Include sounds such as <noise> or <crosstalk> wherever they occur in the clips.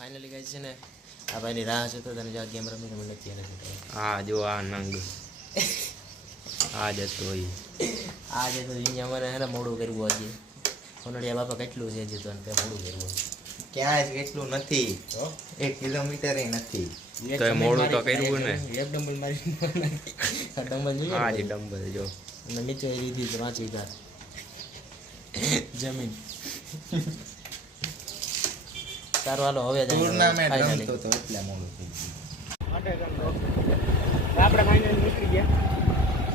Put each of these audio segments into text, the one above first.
Finally ગઈ છે ને આ ભાઈની રાહ જોતો તને જો ગેમ રમીને મને નથી એને જોતો. હા જો આ નંગ. આ જતો હતો એ. આજે તો અહીંયા અમારે હે ને મોડું કરવું હજી. કોનડિયા બાપા કેટલું છે હજી તો અને મોડું કરવું ક્યાંય જ એટલું નથી. એક કિલોમીટર નથી. તો એ મોડું તો કર્યું ને. એક ડંબલ મારી આ ડંબલ જોઈએ હા જ ડંબલ જો. અને નીચે એ લીધી છે વાંચી ગાર જમીન. સારું હાલો હવે ટુર્નામેન્ટ ફાઇનલી રમતો તો એટલે મોડું થઈ ગયું. આપણે ફાઇનલ નીકળી ગયા.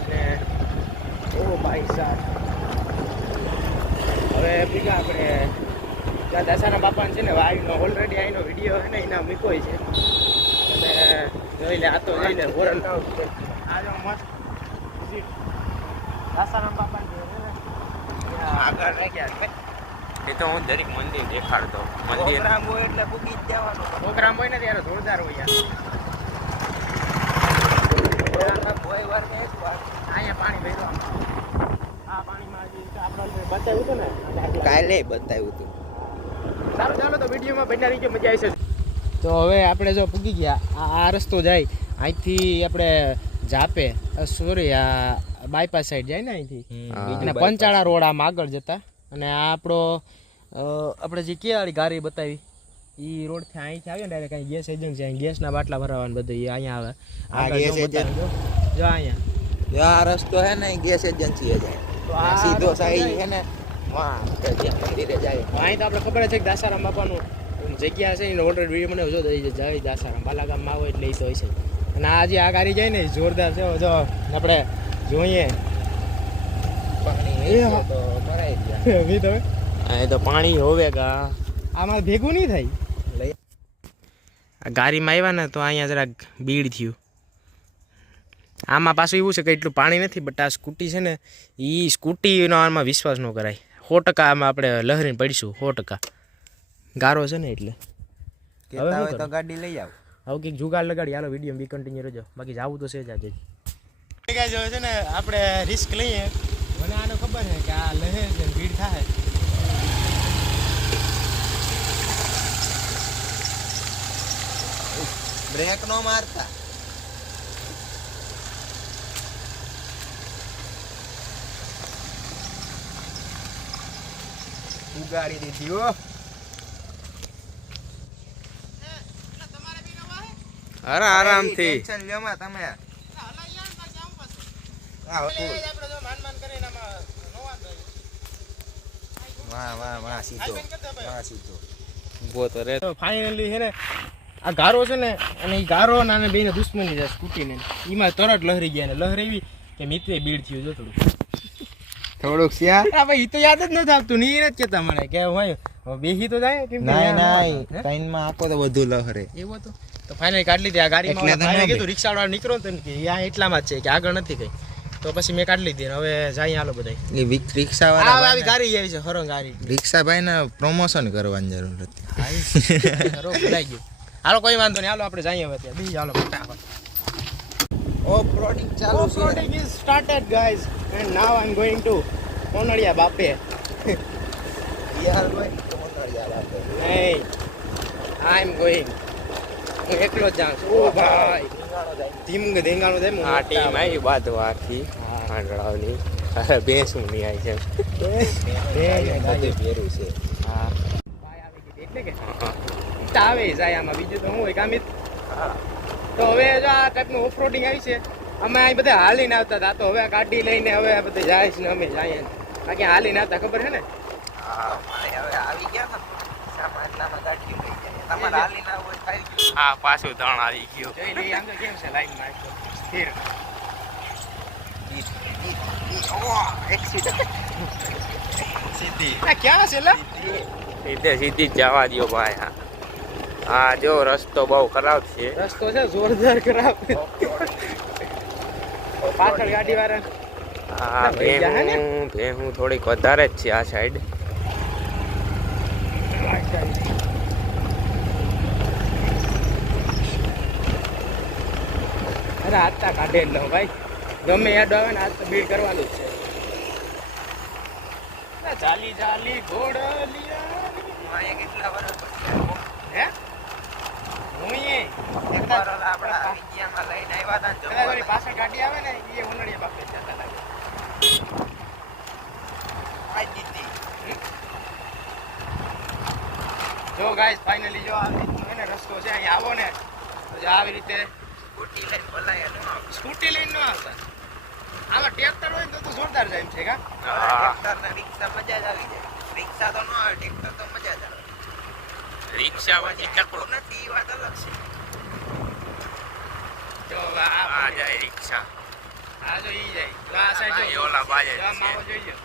અને ઓ ભાઈ સાહેબ. હવે બીજા આપણે ત્યાં દશાના બાપાને છે ને વાડીનો ઓલરેડી આઈનો વીડિયો છે ને એના મૂક્યો છે. અને જોઈ લે આ તો જોઈ લે હોરન આ મસ્ત દશાના બાપાને આગળ રહી ગયા એ તો હું દરેક મંદિર દેખાડતો. મંદિર પ્રોગ્રામ હોય એટલે પૂગી જ જવાનું. પ્રોગ્રામ હોય ને ત્યારે જોરદાર હોય યાર. કોઈ વાર ને એક વાર અહીંયા પાણી ભર્યું આ પાણીમાં આપણે બતાવ્યું હતું ને કાલે બતાવ્યું હતું. સારું ચાલો તો વિડીયોમાં બન્યા કે મજા આવશે તો હવે આપણે જો પૂગી ગયા. આ આ રસ્તો જાય. અહીંથી આપણે જાપે. સોરી આ બાયપાસ સાઈડ જાય ને અહીંથી. પંચાળા રોડ આમ આગળ જતા. અને આ આપણો આપણે જે કેવાળી ગાડી બતાવી એ રોડથી અહીંથી આવે ને ડાયરેક્ટ અહીં ગેસ એજન્સી અહીં ગેસના બાટલા ભરાવાનું બધું એ અહીંયા આવે. આ ગેસ એજન્સી. જો અહીંયા. જો આ રસ્તો હે ને ગેસ એજન્સી જાય. આ સીધો સાઈ જાય. હે ને વાહ ત્યાં જાય. અહીં તો આપણે ખબર છે કે દાસારામ બાપાનું જગ્યા છે એને ઓલરેડી વીડિયો મને જો જય દાસારામ બાલાગામમાં આવે એટલે એ તો હોય છે અને આ જે આ ગાડી જાય ને જોરદાર છે. જો આપણે જોઈએ. પાણી એ <laughs> વી તમે? અહીં તો પાણી હોવે ગા. આમાં ભેગું નહીં થાય? ગાડીમાં આવ્યા ને તો અહીંયા જરાક બીડ થયું. આમાં પાછું એવું છે કે એટલું પાણી નથી બટ આ સ્કૂટી છે ને એ સ્કૂટીનો આમાં વિશ્વાસ ન કરાય. સો ટકા આમાં આપણે લહેરીને પડીશું સો ટકા. ગારો છે ને એટલે. હવે તો ગાડી લઈ આવ. હવે કંઈક જુગાડ લગાડી હાલો વીડિયો બી કન્ટિન્યુ રહેજો. બાકી જવું તો છે જ આજે. છે ને આપણે રિસ્ક લઈએ. મને આનો ખબર છે કે આ લહેર છે ભીડ થાય બ્રેક નો મારતા ઉગાડી દીધી હો અરે આરામથી ટેન્શન લ્યો માં તમે આ હતું. વાહ વાહ વાહ સીધો. વાહ સીધો. ઊભો તો રે. ફાઇનલી છે ને આ ગારો છે ને અને એ ગારો અને આને બેને દુશ્મની છે સ્કૂટીને એમાં તરત લહરી ગયા ને. લહરેવી કે મિત્રે બીડ થયું જો થોડું થોડુંક શ્યા. હા ભાઈ તો યાદ જ નથી આવતું ની એ જ કેતા મને કે હોય બેહી તો જાય કે ટ્રેનમાં આખો તો લહરે. એવું તો. ફાઇનલી કાઢી લીધી આ ગાડીમાં એટલે તો ના કીધું રિક્ષાવાળા નીકળો ને તો કે યા એટલામાં જ છે કે આગળ નથી કઈ તો પછી મેં કાઢી લીધી હવે જાય હાલો બધા એ વિક- રિક્ષા આ વાળા આવી ગાડી આવી છે હરો ગાડી. રિક્ષા ભાઈ ને પ્રમોશન કરવાની જરૂર હતી. ભૂલાઈ ગયું. હાલો કોઈ વાંધો નહીં. હાલો આપણે જઈએ હવે ત્યાં. બીજ હાલો ફટાફટ. ઓ રોડિંગ ચાલુ છે. પ્રોડિક is started started and and I am going to કોનડિયા બાપે. યાર ભાઈ કોનડિયા બાપે. નહીં આઈ એમ ગોઈંગ હું એકલો જ જાઉં છું. ઓ ભાઈ. ધીમું ધીંગાણું થાય હા ટીમ આવી બાદ આખી આંધળાવની અરે ભેંસું નહીં આવી છે ભેરું છે હા ભાઈ આવી જાય આમાં બીજું તો હું હોય કામિત તો હવે જો આ ટાઈપનું ઓફરોડિંગ આવી છે અમે અહીં બધા હાલીને આવતા હતા તો હવે ગાડી લઈને હવે આ બધા જાય છે ને અમે જઈએ ને બાકી હાલીને આવતા ખબર છે ને આવી ગયા ને સામા એટલામાં ગાડી લઈ જાય તમારે હાલી ના હોય આ પાછું ધણ આવી ગયો. જોઈ લઈએ આમ તો કેમ છે? લાઈનમાં એકદમ સ્થિર. સીધી. ક્યાં છે સીધે સીધી જ જવા દ્યો ભાઈ હા. હા જો રસ્તો બહુ ખરાબ છે. રસ્તો છે જોરદાર ખરાબ. પાછળ ગાડી વાળા. ને. ભેહું ભેહું થોડીક વધારે જ છે આ સાઈડ બધા હાથતા કાઢે એટલે ભાઈ. ગમે યાદ આવે ને હાથ તો ભીડ કરવાનું છે. ચાલી ચાલી ઘોડ પાછળ ગાડી આવે ને એ બાપે જતા લાગે જો ગાઈસ ફાઇનલી જો આ રીતનો રસ્તો છે અહીં આવો ને. તો આવી રીતે સ્કૂટી લઈને બોલાય સ્કૂટી લઈને ન આવતા. આમાં ટ્રેક્ટર હોય તો તો જોરદાર જાય છે કા. ટ્રેક્ટર ને રિક્ષા મજા જ આવી જાય. રિક્ષા તો ન આવે ટ્રેક્ટર તો મજા જ આવે. રિક્ષા પછી ટકડો નથી એ વાત અલગ છે. જો આ આ જાય રિક્ષા આ જો ઈ જાય. આ સાઈડ જો. ઓલા બાજે જો છે. માવો જોઈ લો.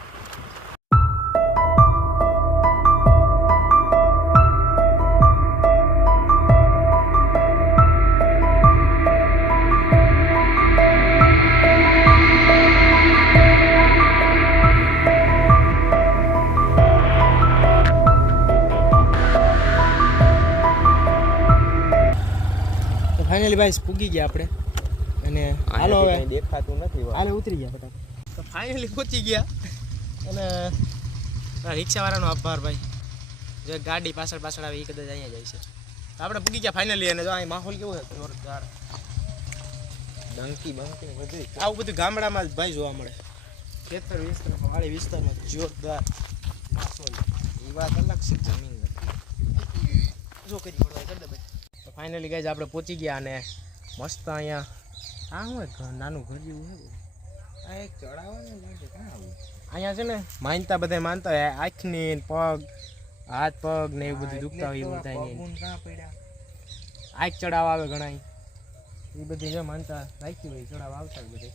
તો પૂગી ગયા આપણે. અને હાલો હવે. દેખાતું નથી હાલે ઉતરી ગયા ફટાફટ. તો ફાઇનલી પહોંચી ગયા. અને આ રિક્ષાવાળાનો આભાર ભાઈ. જો ગાડી પાછળ પાછળ આવે એ કદાચ અહીંયા જાય છે. આપણે પૂગી ગયા ફાઇનલી અને જો અહીં માહોલ કેવો છે? જોરદાર. ડંકી બંકી બધું આવું બધું ગામડામાં જ ભાઈ જોવા મળે. ખેતર વિસ્તાર વાડી વિસ્તારમાં જોરદાર માહોલ. એ વાત અલગ છે જમીન જો કરી પડવા કરી દે ફાઇનલી ગાઈઝ આપણે પહોંચી ગયા અને મસ્ત અહીંયા આ હું ઘર- નાનું ઘર જેવું છે. આ એક ચડાવવાનું લાગે કાં આવું? અહીંયા છે ને માનતા બધા માનતા હોય આંખની પગ હાથ પગ ને એવું બધું દુખતા હોય એવું થાય નહીં આંખ ચડાવવા આવે ઘણા એ બધી જો માનતા રાખી હોય ચડાવવા આવતા હોય બધે.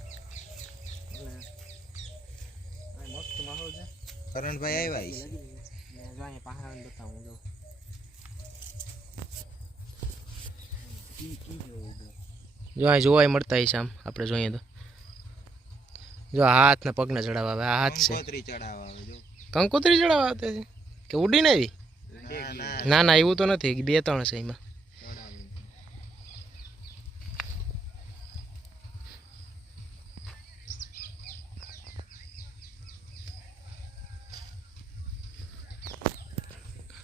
મસ્ત માહોલ છે. કરણભાઈ આવ્યા અહીંયા પહાડ બતાવું જો. જો અહીં જોવાય મળતા હશે આમ. આપણે જોઈએ તો. જો હાથ ને પગને ચડાવવા આવે આ હાથ છે. કંકોત્રી ચડાવવા આવે કંકોત્રી ચડાવવા છે કે ઉડીને આવી? ના ના ના ના એવું તો નથી. બે ત્રણ છે એમાં.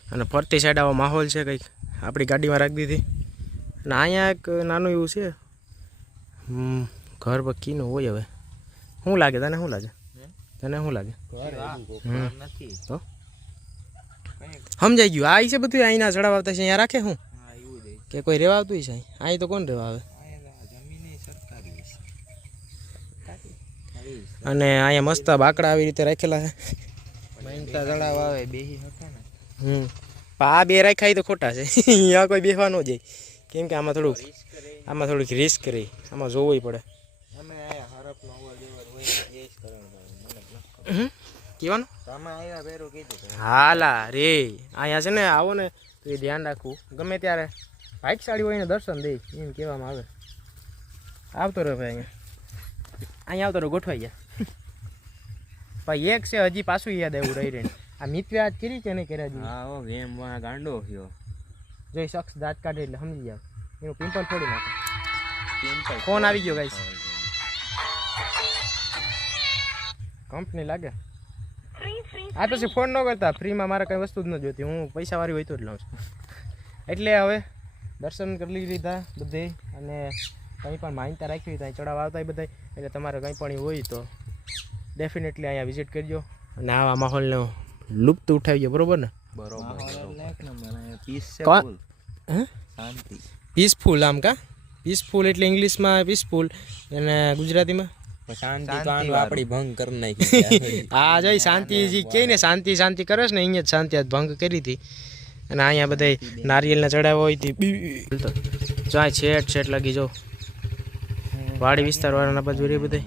અને ફરતી સાઈડ આવો માહોલ છે કંઈક. આપણી ગાડીમાં રાખી દીધી. અને અહીંયા એક નાનું એવું છે. હમ, ઘર બકીનું હોય હવે. શું લાગે તને શું લાગે? તને શું લાગે? તો? સમજાઈ ગયું. આ છે બધું અહીંના ચડાવ આવતા છે અહીંયા રાખે શું હા એવું જ હોય. કે કોઈ રહેવા આવતું છે અહીં? અહીં તો કોણ રહેવા આવે? આ જમીન સરકારી છે. આવી છે. અને અહીંયા મસ્ત બાકડા આવી રીતે રાખેલા છે. મહિનતા આવે બેહી હમ. આ બે રાખ્યા તો ખોટા છે. <laughs> અહીંયા કોઈ બેસવા ન જાય. કેમ કે આમાં થોડુંક આમાં થોડીક રિસ્ક રહી આમાં જોવું પડે. અમે આયા હરપનો અવર જવર હોય ને એ જ કરણભાઈ મને જ નથી ખબર. હમ? કેવાનું તમે આવ્યા ભેરું કીધું તો. હાલા રે. અહીંયા છે ને આવો ને તો એ ધ્યાન રાખવું. ગમે ત્યારે. બાઇક સાડી હોય ને દર્શન દે એમ કહેવામાં આવે. આવતો રહ્યો ભાઈ અહીંયા. અહીંયા આવતો રહ્યો ગોઠવાઈ ગયા. ભાઈ એક છે હજી પાછું યાદ આવ્યું રહી રહીને. આ મિત્વે આજ કરી કે નહીં કર્યા હા વાળા ગાંડો થયો. જો એ શખ્સ દાંત કાઢે એટલે સમજી જાવ એનું પિમ્પલ ફોડી નાખે. ફોન આવી ગયો ગાઈસ કંપની લાગે? આ પછી ફોન ન કરતા. ફ્રીમાં મારે કઈ વસ્તુ જ ન જોતી હું પૈસા વાળી હોય તો જ લઉં છું. એટલે હવે દર્શન કરી લીધા બધે અને કંઈ પણ માન્યતા રાખી હોય તો ચડાવવા આવતા હોય બધા એટલે તમારે કંઈ પણ હોય તો ડેફિનેટલી અહીંયા વિઝિટ કરજો. અને આવા માહોલનો લુપ્ત ઉઠાવજો બરોબર ને? બરોબર. એક નંબર અહીંયા પીસ છે કો- ફૂલ હે શાંતિ. પીસફુલ આમ કા? પીસફુલ એટલે ઇંગ્લિશમાં પીસફુલ અને ગુજરાતીમાં? શાંતિ તો આપણી ભંગ કરી નાખી આ <laughs> જઈ શાંતિ જે કહે ને શાંતિ શાંતિ કરે છે ને અહીંયા જ શાંતિ ભંગ કરી હતી. અને અહીંયા બધા નારિયેલના ચડાવ્યા હોય તે. જો આ છેટ છેટ લાગી જો. વાડી વિસ્તાર વાળાના બાજુ રે બધા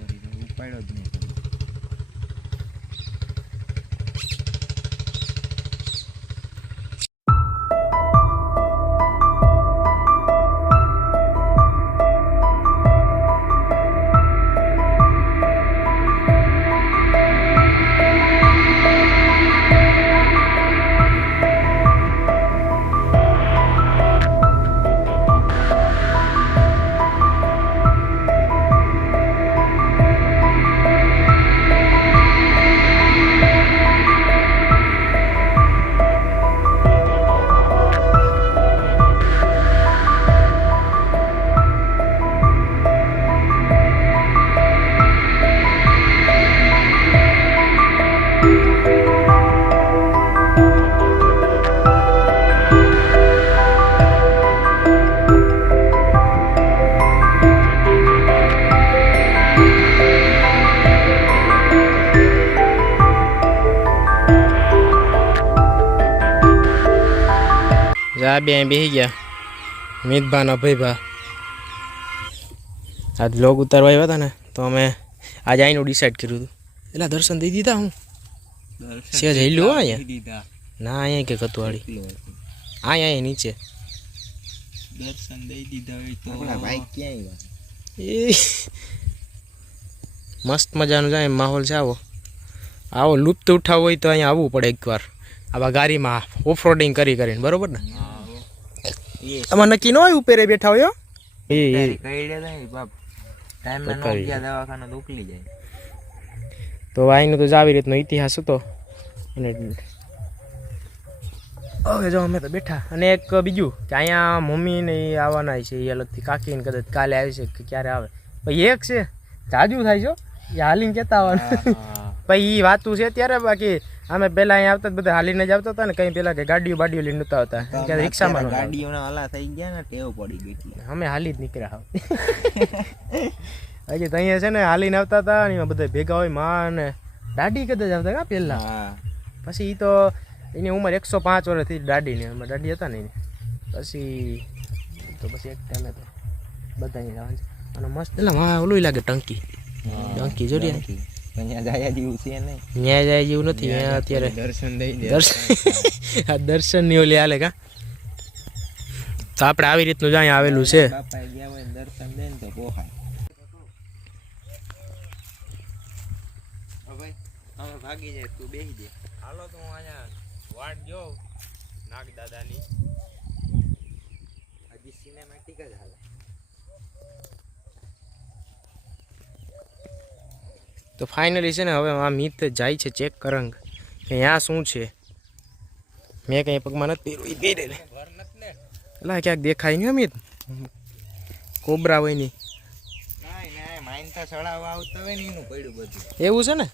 બે બેસી ગયા. મિતભા ને અભયભા આજ લોગ ઉતારવા આવ્યા હતા ને તો અમે આજે આઈનું ડિસાઈડ કર્યું હતું. એટલે દર્શન દઈ દીધા હું? સેજ હેલ્યું હો અહીંયા. ના અહીંયા કે કતવાળી. અહીંયા અહીંયા નીચે. દર્શન દઈ દીધા હોય તો. ભાઈ ક્યાં એ મસ્ત મજાનું જાય માહોલ છે આવો. આવો લુપ્ત ઉઠાવવો હોય તો અહીંયા આવવું પડે એકવાર. આવા ગાડીમાં ઓફ રોડિંગ કરી કરીને બરોબર ને? આમાં નક્કી ન હોય ઉપેરે બેઠા હોય એ એ. કઈડે જાય બાપ. ટાઈમમાં પકડી ગયા દવાખાના તો ઉકલી જાય. તો અહીંનો તો જાવી રીતનો ઇતિહાસ હતો. અને હવે જો અમે તો બેઠા. અને એક બીજું કે અહીંયા મમ્મી ને એ આવવાના છે એ અલગથી કાકી ને કદાચ કાલે આવી છે કે ક્યારે આવે. પછી એક છે જાજુ થાય છો એ હાલીને કહેતા આવવાનું. <laughs> પછી એ વાતું છે ત્યારે બાકી અમે પેલા અહીંયા આવતા બધા હાલીને જ આવતા હતા ને કંઈ પેલા કે ગાડીઓ બાડીઓ લઈને નતા આવતા. કે રિક્ષામાં. ગાડીઓના હલા થઈ ગયા ને ટેવ પડી ગઈ અમે હાલી જ નીકળ્યા હાવ. હજી તો અહીંયા છે ને હાલીને આવતા હતા ને એમાં બધા ભેગા હોયમાં ને દાડી કદાચ આવતા કા પેલા. પછી ઈ તો એની ઉંમર એકસો પાંચ વર્ષથી દાડીની અમે દાડી હતા ને એની. પછી તો પછી એક ટાઈમે તો બધા જવાનું અને મસ્ત એટલે ઓલું લાગે ટંકી. ટંકી જોડી અહીંયા જાય જેવું છે નહીં. ત્યાં જાય જેવું નથી અહીંયા અત્યારે દર્શન દઈ <laughs> દર્શન આ દર્શનની ઓલી હાલે કા? તો આપણે આવી રીતનું જ અહીંયા આવેલું છે. દર્શન દે ને તો હવે અમે ભાગી જાય તું બેસી દે. હાલો તો હું અહીંયા વાટ જો નાગ દાદાની હજી સિનેમેટિક જ હાલે. તો ફાઇનલી છે ને હવે આ મિત જાય છે ચેક કરંગ કે અહીંયા શું છે. મેં કંઈ પગમાં નથી પહેર્યું એ પહેરે એટલે ક્યાંક દેખાય નહીં અમિત કોબરા હોય નહીં એવું છે ને?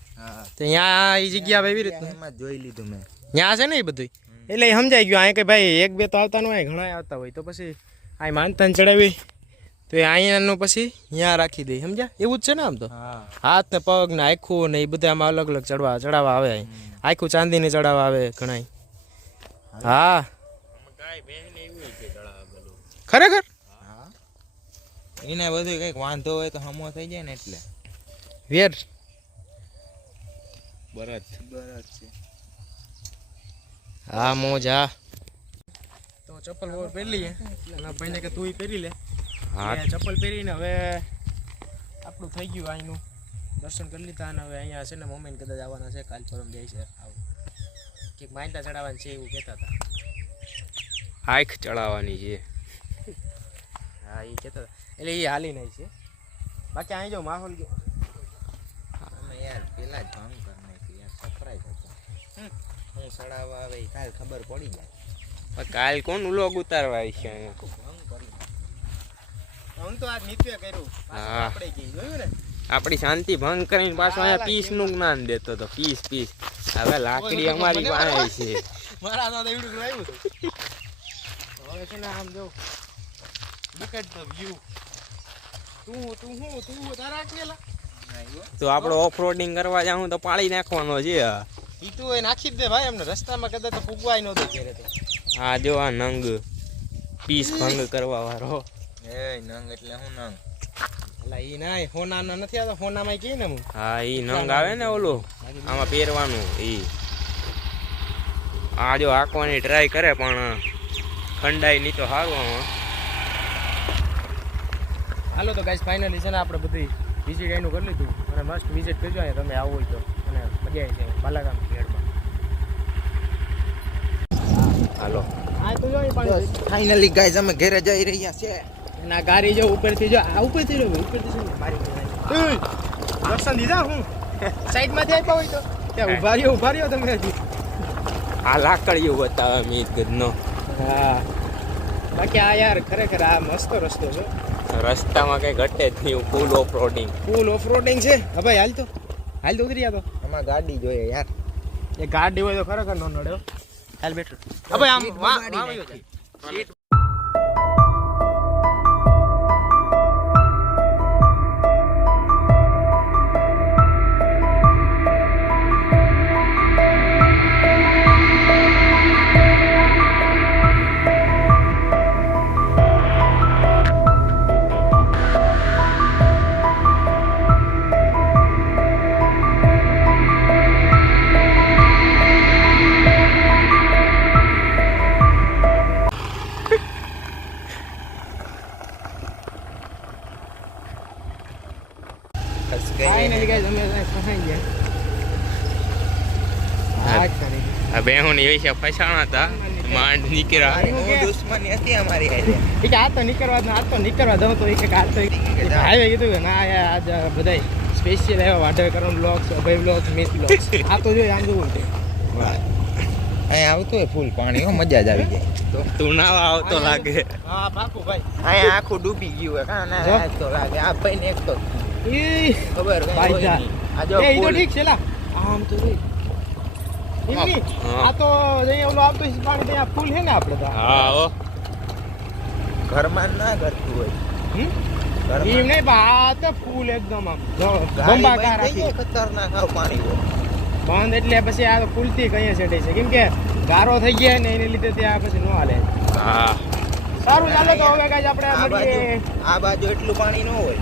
ત્યાં એ જગ્યા એવી રીતના. જોઈ લીધું મેં. ત્યાં છે ને એ બધું એટલે સમજાઈ ગયું આ કે ભાઈ એક બે તો આવતા ન હોય ઘણા આવતા હોય. તો પછી આ માનતા ચડાવી. તો એ અહીંયાનું પછી ત્યાં રાખી દે સમજ્યા? એવું જ છે ને આમ તો. હા. હાથ ને પગ ને આખું ને એ બધા આમાં અલગ અલગ ચડવા ચડાવવા આવે. આખું ચાંદીને ચડાવવા આવે ઘણા હા. ખરેખર? હા. એને બધું કંઈક વાંધો હોય તો હમો થઈ જાય ને એટલે. વેર. બરાત બરાત છે. હા મોજા. તો ચપ્પલ બોર પહેરી લઈએ અને ભાઈને કે તું પહેરી લે. ચપ્પલ પહેરીને હવે આપણું થઈ ગયું અહીંનું. દર્શન કરી લીધા અને હવે અહીંયા છે ને મમ્મીને કદાચ આવવાના છે. કાલ પરમ જાય છે. આવું. કંઈક માનતા ચડાવવાની છે એવું કહેતા હતા. આંખ ચડાવવાની છે. હા એ કહેતા હતા. એટલે એ હાલી નહીં છે. બાકી અહીં જો માહોલ ગયો. અમે યાર પેલા જ ભંગ કરી નાખી યાર સરપ્રાઈઝ હતો. હું ચડાવવા આવે કાલ ખબર પડી જાય. કાલ કોણ ઉલોગ ઉતારવા આવી છે અહીંયા? હું તો આજ નિત્ય કર્યું. આપણે ગઈ. જોયું ને? આપણી શાંતિ ભંગ કરીને પાછો અહીંયા પીસનું જ્ઞાન દેતો તો પીસ પીસ. હવે લાકડી અમારી પાસે છે. મારા સાથે એવડું આવ્યું હવે છે ને આમ જો લુક એટ ધ વ્યૂ તું તું હું તું તારા કેલા તો આપણો ઓફ રોડિંગ કરવા જાઉં તો પાળી નાખવાનો છે. ઈ તો એ નાખી દે ભાઈ એમને રસ્તામાં કદાચ તો ફૂગવાય નહોતો ઘેરે તો. આ જો આ નંગ. પીસ ભંગ કરવા વાળો. એ નંગ એટલે હું નંગ? એટલે ઈ ના હોનાના નથી આવતો? હોનામાં કહે ને હું? હા ઈ નંગ આવે ને ઓલું? આમાં પહેરવાનું ઈ. આ જો હાંકવાની ટ્રાય કરે પણ ખંડાય નહીં તો સારું આમાં હાલો તો ગાઈસ ફાઇનલી છે ને આપણે બધી વિઝિટ એનું કરી લીધું. અને મસ્ત વિઝિટ કરજો અહીંયા તમે આવો હોય તો. અને મજા આવી જાય બાલાગામ ભેડમાં હાલો. હા તો જો અહીં ફાઇનલી ગાઈઝ અમે ઘરે જઈ રહ્યા છે ના ગાડી જો ઉપરથી જો આ ઉપરથી જો ઉપરથી જો. મારી દર્શન દીધા હું. સાઈડમાંથી આપ્યા હોય તો. ત્યાં ઊભા રહ્યો ઊભા રહ્યો તમે હજી. આ લાકડીઓ બતાવે મીત ગદનો હા. બાકી આ યાર ખરેખર આ મસ્ત રસ્તો છે. રસ્તામાં કઈ ઘટે જ નહીં ફૂલ ઓફ રોડિંગ ફૂલ ઓફ રોડિંગ છે. હા ભાઈ હાલ તો. હાલ તો ઉતરી આ તો. આમાં ગાડી જોઈએ યાર. એ ગાડી હોય તો ખરેખર નો નડ્યો હાલ બેઠો. હા ભાઈ આમ વાહ વા ગયા. હા. આ ખરી. આ બેહુની વિશે ફસાણા હતા. માંડ નીકળ્યા. દુશ્મની હતી અમારી હારે. એ કે આ તો નીકળવા આ તો નીકળવા દઉં તો એક આ તો હાઈવે કીધું કે ના આજ બધાય સ્પેશિયલ આવ્યા વાઢવેકરણ blogs Abhay blogs miss blogs આ તો જો આમ જોવું છે. અહીંયા આવતું હોય ફૂલ પાણી હો મજા જ આવી જાય. તું ના આવતો લાગે. હા પાકું ભાઈ. અહીંયા આખું ડૂબી ગયું હોય કાં ના જો. તો લાગે. આ ભાઈ ને એક તો ઈ ખબર કઈ ભાઈ હોય જા. નહીં. આ જો એ ઈ તો ઠીક છે લા. આમ તો જોઈ એમ આ તો જઈ ઓલો આવતો પાણી ત્યાં ફૂલ છે ને આપણે તો. હા ઓ ઘરમાં ના કરતું હોય. એમ નહીં પણ આ તો ફૂલ એકદમ આમ. બંબાકાર બંધ થઈ આખી. જાય, ખતરનાક આવું પાણી બંધ એટલે પછી આ ફૂલથી કઈ ચડે છે. કેમ કે ગારો થઈ ગયા ને એને લીધે ત્યાં પછી ન હાલે. હા. સારું ચાલો તો હવે કાંઈ આપણે આ બાજુ એટલું પાણી ન હોય.